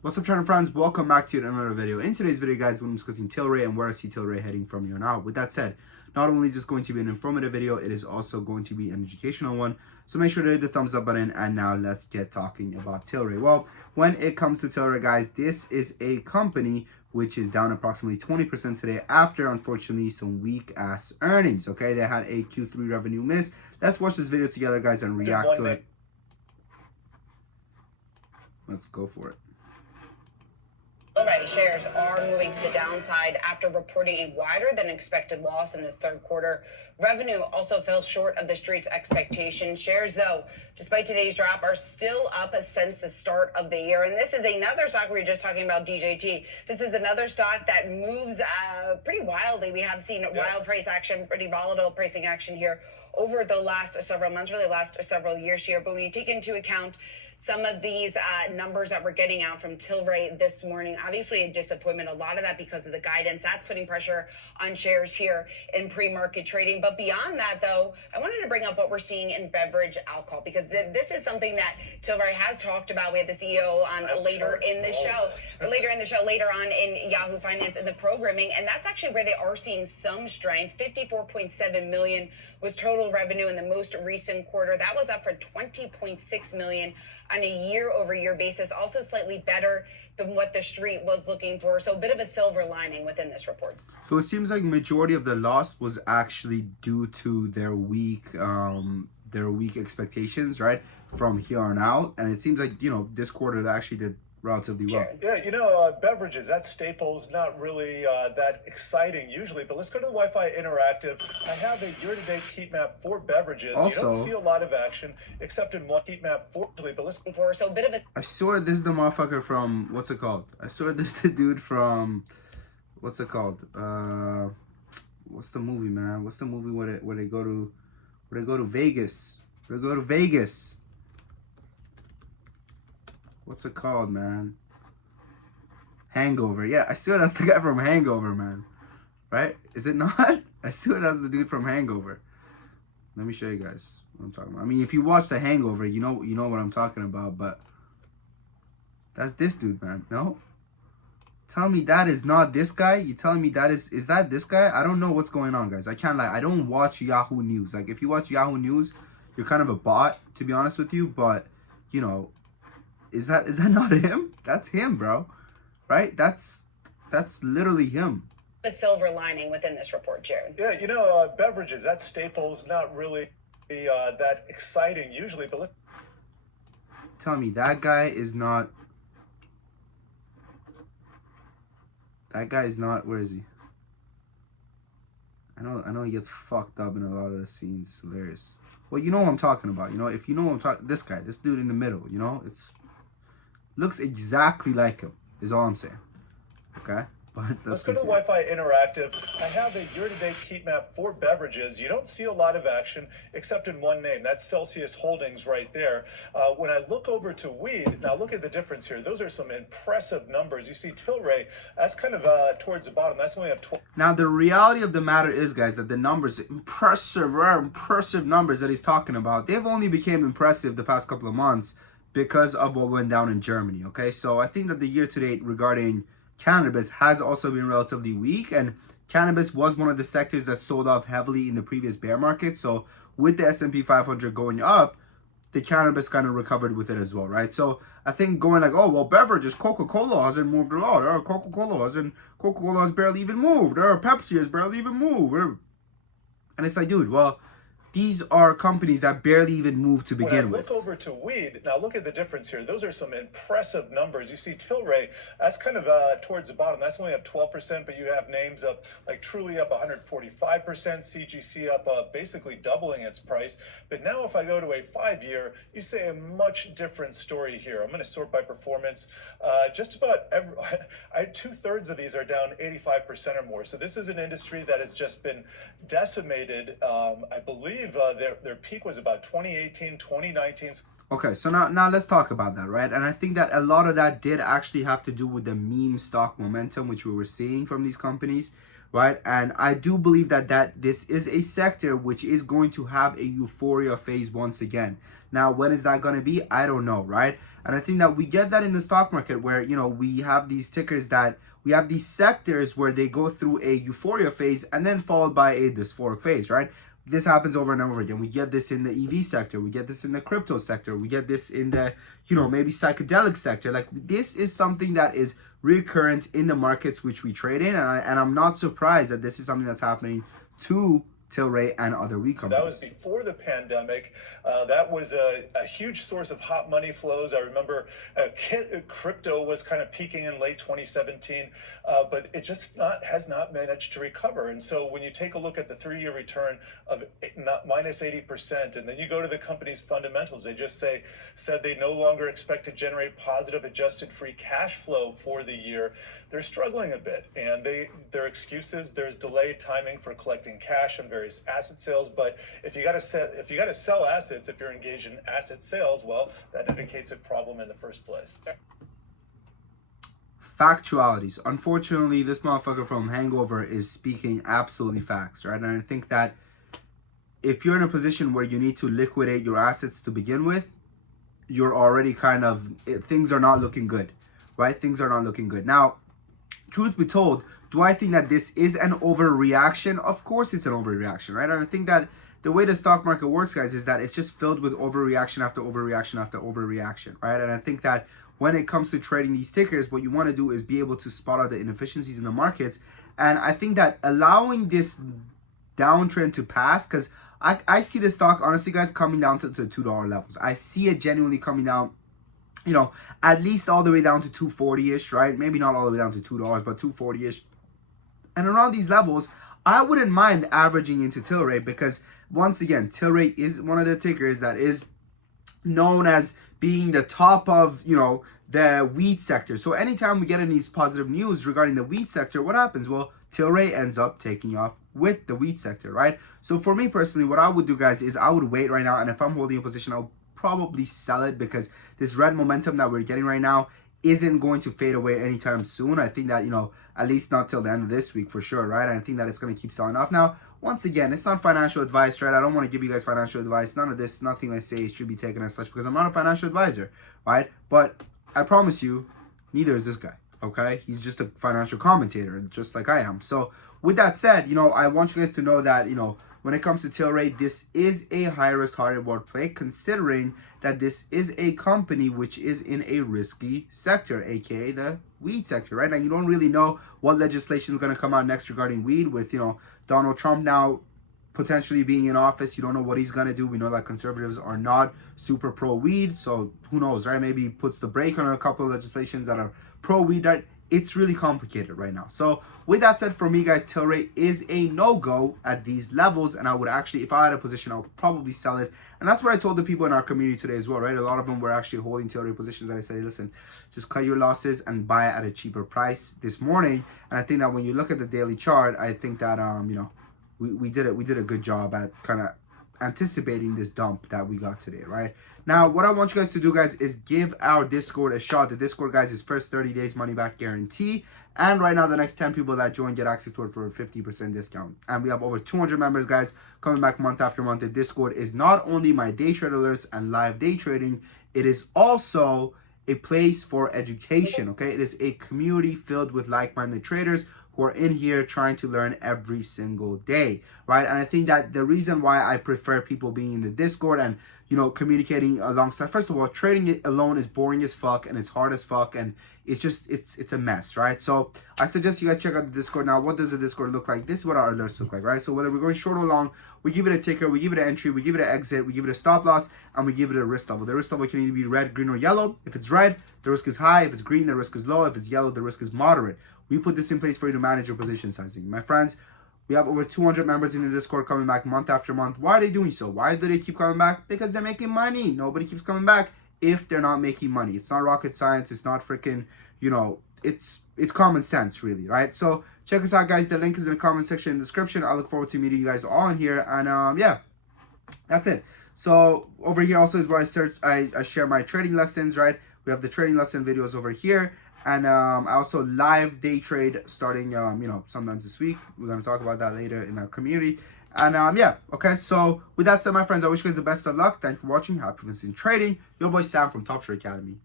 What's up, channel friends? Welcome back to another video. In today's video, guys, we're discussing Tilray and where I see Tilray heading from here on out. With that said, not only is this going to be an informative video, it is also going to be an educational one. So make sure to hit the thumbs up button. And now let's get talking about Tilray. Well, when it comes to Tilray, guys, this is a company which is down approximately 20% today after, unfortunately, some weak-ass earnings. Okay, they had a Q3 revenue miss. Let's watch this video together, guys, and react to it. Let's go for it. Tilray shares are moving to the downside after reporting a wider than expected loss in the third quarter. Revenue also fell short of the street's expectations. Shares, though, despite today's drop, are still up since the start of the year. And this is another stock we were just talking about, DJT. This is another stock that moves pretty wildly. We have seen wild price action, pretty volatile pricing action here over the last several months, really last several years here. But when you take into account some of these numbers that we're getting out from Tilray this morning, obviously a disappointment. A lot of that because of the guidance. That's putting pressure on shares here in pre-market trading. But beyond that, though, I wanted to bring up what we're seeing in beverage alcohol, because this is something that Tilray has talked about. We have the CEO on later in the show, later on in Yahoo Finance in the programming. And that's actually where they are seeing some strength. 54.7 million was total revenue in the most recent quarter. That was up from 20.6 million on a year-over-year basis, also slightly better than what the street was looking for. So a bit of a silver lining within this report. So it seems like majority of the loss was actually due to their weak expectations, right, from here on out. And it seems like, you know, this quarter they actually did relatively well. Yeah, beverages, that staple's not really that exciting usually, but let's go to the Wi-Fi Interactive. I have a year-to-date heat map for beverages. Also, you don't see a lot of action except in one heat map for, but let's go for so a bit of a... I swear this is the motherfucker from, what's it called? I swear this is the dude from, what's it called? What's the movie, man? What's the movie where they go to Vegas? They go to Vegas. What's it called, man? Hangover. Yeah, I swear that's the guy from Hangover, man. Right? Is it not? I swear that's the dude from Hangover. Let me show you guys what I'm talking about. I mean, if you watch The Hangover, you know what I'm talking about, but that's this dude, man. No? Tell me that is not this guy? You telling me that is that this guy? I don't know what's going on, guys. I can't lie. I don't watch Yahoo News. Like, if you watch Yahoo News, you're kind of a bot, to be honest with you, but, you know, is that not him? That's him, bro. Right? That's literally him. A silver lining within this report, Jared. Yeah, beverages, that staple's not really that exciting usually, but tell me that guy is not. That guy is not. Where is he? I know he gets fucked up in a lot of the scenes. It's hilarious. Well, you know what I'm talking about. You know, if you know what I'm talking, this guy, this dude in the middle. You know, looks exactly like him, is all I'm saying. Okay? But let's go to the Wi-Fi Interactive. I have a year-to-date heat map for beverages. You don't see a lot of action except in one name. That's Celsius Holdings right there. When I look over to weed, now look at the difference here. Those are some impressive numbers. You see Tilray, that's kind of towards the bottom. That's only up 12. Now, the reality of the matter is, guys, that the numbers, impressive numbers that he's talking about, they've only became impressive the past couple of months because of what went down in Germany, okay? So I think that the year-to-date regarding cannabis has also been relatively weak, and cannabis was one of the sectors that sold off heavily in the previous bear market. So with the S&P 500 going up, the cannabis kind of recovered with it as well, right? So I think going like, oh, well, beverages, Coca-Cola hasn't moved a lot. Or Coca-Cola has barely even moved. Or Pepsi has barely even moved. And it's like, dude, well, these are companies that barely even moved to begin with. Look over to weed. Now look at the difference here. Those are some impressive numbers. You see Tilray, that's kind of towards the bottom. That's only up 12%, but you have names up like Truly up 145%, CGC up basically doubling its price. But now if I go to a 5-year, you see a much different story here. I'm going to sort by performance. Just about every, 2/3 of these are down 85% or more. So this is an industry that has just been decimated. I believe their peak was about 2018, 2019. Okay, so now let's talk about that, right? And I think that a lot of that did actually have to do with the meme stock momentum, which we were seeing from these companies, right? And I do believe that this is a sector which is going to have a euphoria phase once again. Now, when is that going to be? I don't know, right? And I think that we get that in the stock market where, you know, we have these tickers that we have these sectors where they go through a euphoria phase and then followed by a dysphoric phase, right? This happens over and over again. We get this in the EV sector. We get this in the crypto sector. We get this in the, you know, maybe psychedelic sector. Like, this is something that is recurrent in the markets which we trade in. And I'm not surprised that this is something that's happening to Tilray and other weed companies. That was before the pandemic. That was a huge source of hot money flows. I remember crypto was kind of peaking in late 2017, but it just has not managed to recover. And so when you take a look at the 3-year return of minus 80%, and then you go to the company's fundamentals, they just said they no longer expect to generate positive adjusted free cash flow for the year. They're struggling a bit, and their excuses, there's delayed timing for collecting cash on various asset sales. But if you got to sell assets, if you're engaged in asset sales, well, that indicates a problem in the first place. Factualities. Unfortunately, this motherfucker from Hangover is speaking absolutely facts, right? And I think that if you're in a position where you need to liquidate your assets to begin with, you're already things are not looking good, right? Things are not looking good. Now, truth be told, do I think that this is an overreaction? Of course it's an overreaction, right? And I think that the way the stock market works, guys, is that it's just filled with overreaction after overreaction after overreaction, right? And I think that when it comes to trading these tickers, what you want to do is be able to spot out the inefficiencies in the markets. And I think that allowing this downtrend to pass, because I see the stock, honestly, guys, coming down to the $2 levels. I see it genuinely coming down, you know, at least all the way down to 240-ish, right? Maybe not all the way down to $2, but 240-ish. And around these levels, I wouldn't mind averaging into Tilray, because once again, Tilray is one of the tickers that is known as being the top of, you know, the weed sector. So anytime we get any positive news regarding the weed sector, what happens? Well, Tilray ends up taking off with the weed sector, right? So for me personally, what I would do, guys, is I would wait right now, and if I'm holding a position, I'll probably sell it, because this red momentum that we're getting right now isn't going to fade away anytime soon. I think that, you know, at least not till the end of this week for sure, right? I think that it's going to keep selling off. Now, once again, it's not financial advice, right? I don't want to give you guys financial advice. None of this, nothing I say should be taken as such, because I'm not a financial advisor, right? But I promise you, neither is this guy, okay? He's just a financial commentator, just like I am. So with that said, you know, I want you guys to know that, you know, when it comes to Tilray, this is a high risk, high reward play, considering that this is a company which is in a risky sector, aka the weed sector, right? Now, you don't really know what legislation is going to come out next regarding weed, with, you know, Donald Trump now potentially being in office. You don't know what he's going to do. We know that conservatives are not super pro weed, so who knows, right? Maybe he puts the brake on a couple of legislations that are pro weed, right? It's really complicated right now. So with that said, for me, guys, Tilray is a no-go at these levels. And I would actually, if I had a position, I would probably sell it. And that's what I told the people in our community today as well, right? A lot of them were actually holding Tilray positions. And I said, hey, listen, just cut your losses and buy it at a cheaper price this morning. And I think that when you look at the daily chart, I think that, you know, we did a good job at kind of anticipating this dump that we got today, right? Now, what I want you guys to do, guys, is give our Discord a shot. The Discord, guys, is first 30 days money back guarantee. And right now, the next 10 people that join get access to it for a 50% discount. And we have over 200 members, guys, coming back month after month. The Discord is not only my day trade alerts and live day trading, it is also a place for education, okay? It is a community filled with like-minded traders who are in here trying to learn every single day, right? And I think that the reason why I prefer people being in the Discord and, you know, communicating alongside, first of all, trading it alone is boring as fuck and it's hard as fuck, and it's just, it's a mess, right? So I suggest you guys check out the Discord. Now, what does the Discord look like? This is what our alerts look like, right? So whether we're going short or long, we give it a ticker, we give it an entry, we give it an exit, we give it a stop loss, and we give it a risk level. The risk level can either be red, green, or yellow. If it's red, the risk is high. If it's green, the risk is low. If it's yellow, the risk is moderate. We put this in place for you to manage your position sizing. My friends, we have over 200 members in the Discord coming back month after month. Why are they doing so? Why do they keep coming back? Because they're making money. Nobody keeps coming back if they're not making money. It's not rocket science. It's not freaking, you know, it's common sense, really, right? So check us out, guys. The link is in the comment section in the description. I look forward to meeting you guys all in here. And yeah, that's it. So over here also is where I share my trading lessons, right? We We have the trading lesson videos over here. And I also live day trade starting, sometimes this week. We're going to talk about that later in our community. And yeah, okay. So with that said, my friends, I wish you guys the best of luck. Thanks for watching. Happy investing trading. Your boy Sam from Tlry Academy.